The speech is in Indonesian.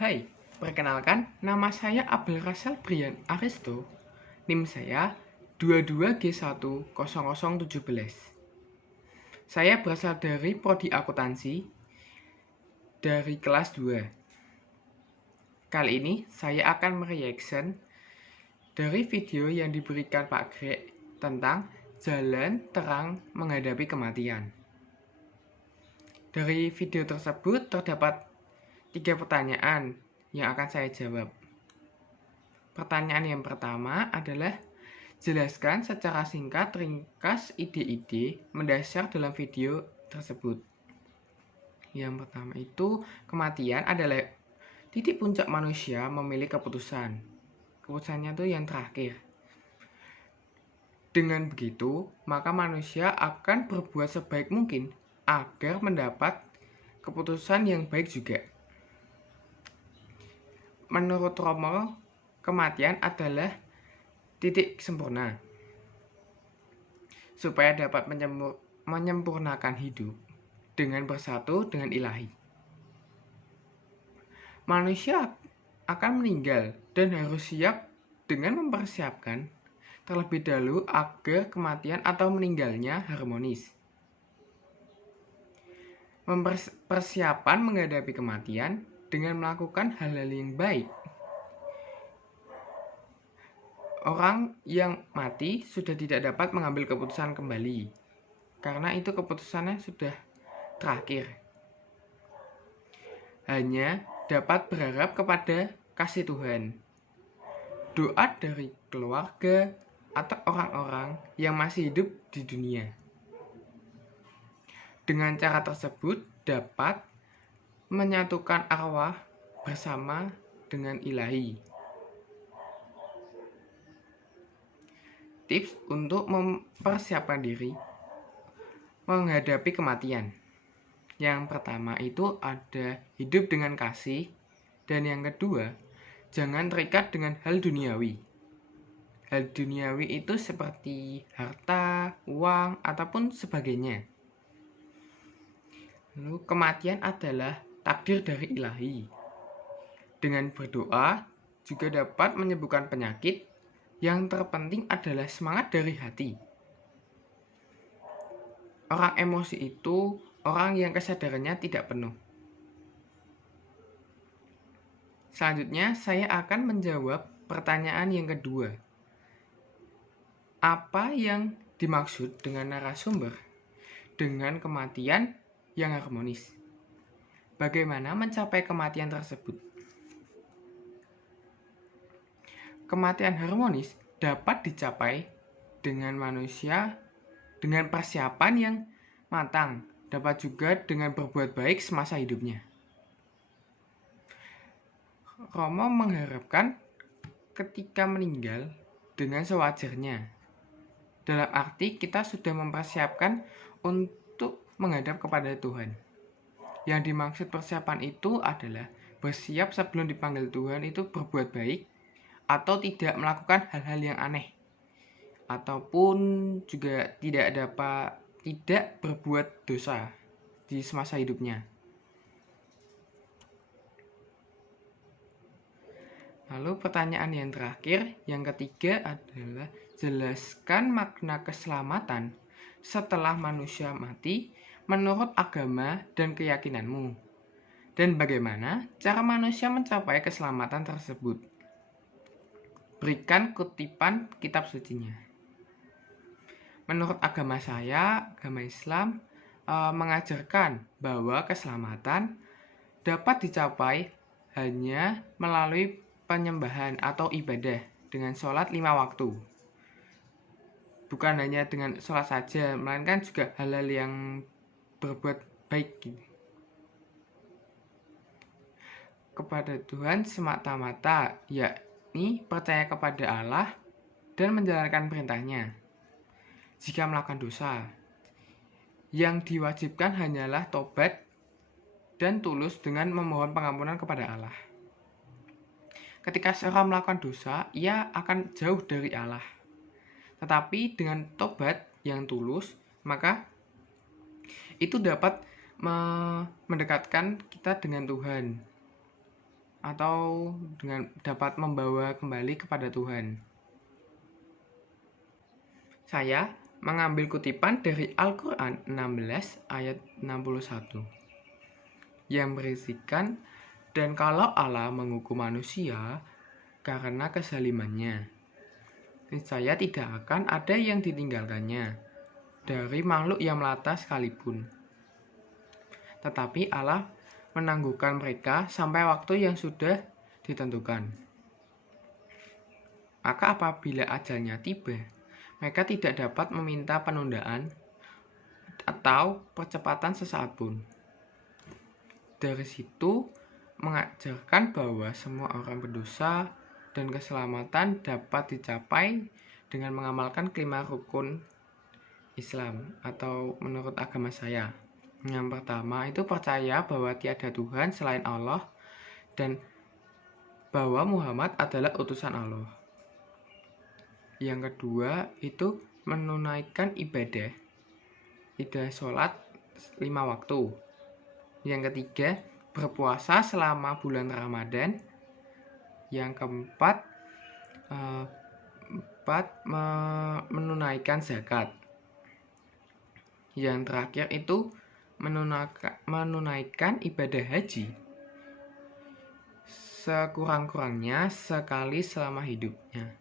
Hai, perkenalkan, nama saya Abel Rasal Brian Aristo. NIM saya 22G10017. Saya berasal dari Prodi Akuntansi dari kelas 2. Kali ini saya akan mereaction dari video yang diberikan Pak Greg tentang jalan terang menghadapi kematian. Dari video tersebut terdapat 3 pertanyaan yang akan saya jawab. Pertanyaan yang pertama adalah, jelaskan secara singkat ringkas ide-ide mendasar dalam video tersebut. Yang pertama itu, kematian adalah titik puncak manusia memilih keputusan. Keputusannya itu yang terakhir. Dengan begitu, maka manusia akan berbuat sebaik mungkin agar mendapat keputusan yang baik juga. Menurut Rommel, kematian adalah titik sempurna. Supaya dapat menyempurnakan hidup dengan bersatu dengan ilahi. Manusia akan meninggal dan harus siap dengan mempersiapkan terlebih dahulu agar kematian atau meninggalnya harmonis. Persiapan menghadapi kematian dengan melakukan hal-hal yang baik. Orang yang mati sudah tidak dapat mengambil keputusan kembali, karena itu keputusannya sudah terakhir. Hanya dapat berharap kepada kasih Tuhan, doa dari keluarga atau orang-orang yang masih hidup di dunia. Dengan cara tersebut dapat menyatukan arwah bersama dengan ilahi. Tips untuk mempersiapkan diri menghadapi kematian. Yang pertama itu ada hidup dengan kasih, dan yang kedua, jangan terikat dengan hal duniawi. Hal duniawi itu seperti harta, uang, ataupun sebagainya. Lalu kematian adalah takdir dari ilahi. Dengan berdoa juga dapat menyembuhkan penyakit. Yang terpenting adalah semangat dari hati. Orang emosi itu orang yang kesadarannya tidak penuh. Selanjutnya saya akan menjawab pertanyaan yang kedua. Apa yang dimaksud dengan narasumber dengan kematian yang harmonis? Bagaimana mencapai kematian tersebut? Kematian harmonis dapat dicapai dengan manusia dengan persiapan yang matang, dapat juga dengan berbuat baik semasa hidupnya. Romo mengharapkan ketika meninggal dengan sewajarnya. Dalam arti kita sudah mempersiapkan untuk menghadap kepada Tuhan. Yang dimaksud persiapan itu adalah bersiap sebelum dipanggil Tuhan itu berbuat baik atau tidak melakukan hal-hal yang aneh, ataupun juga tidak berbuat dosa di semasa hidupnya. Lalu pertanyaan yang terakhir, yang ketiga adalah, jelaskan makna keselamatan setelah manusia mati menurut agama dan keyakinanmu, dan bagaimana cara manusia mencapai keselamatan tersebut. Berikan kutipan kitab sucinya. Menurut agama saya, agama Islam mengajarkan bahwa keselamatan dapat dicapai hanya melalui penyembahan atau ibadah dengan sholat 5 waktu. Bukan hanya dengan sholat saja, melainkan juga hal-hal yang berbuat baik kepada Tuhan semata-mata, yakni percaya kepada Allah dan menjalankan perintahnya. Jika melakukan dosa, yang diwajibkan hanyalah tobat dan tulus dengan memohon pengampunan kepada Allah. Ketika seorang melakukan dosa, ia akan jauh dari Allah. Tetapi dengan tobat yang tulus, maka itu dapat mendekatkan kita dengan Tuhan. atau dengan dapat membawa kembali kepada Tuhan. Saya mengambil kutipan dari Al-Quran 16 ayat 61 yang berisikan, dan kalau Allah menghukum manusia karena kezalimannya, niscaya tidak akan ada yang ditinggalkannya dari makhluk yang melata sekalipun. Tetapi Allah menangguhkan mereka sampai waktu yang sudah ditentukan. Maka apabila ajalnya tiba, mereka tidak dapat meminta penundaan atau percepatan sesaat pun. Dari situ mengajarkan bahwa semua orang berdosa dan keselamatan dapat dicapai dengan mengamalkan 5 rukun Islam atau menurut agama saya. Yang pertama itu percaya bahwa tiada Tuhan selain Allah dan bahwa Muhammad adalah utusan Allah. Yang kedua itu menunaikan ibadah sholat 5 waktu. Yang ketiga berpuasa selama bulan Ramadan. Yang keempat menunaikan zakat. Yang terakhir itu menunaikan ibadah haji sekurang-kurangnya sekali selama hidupnya.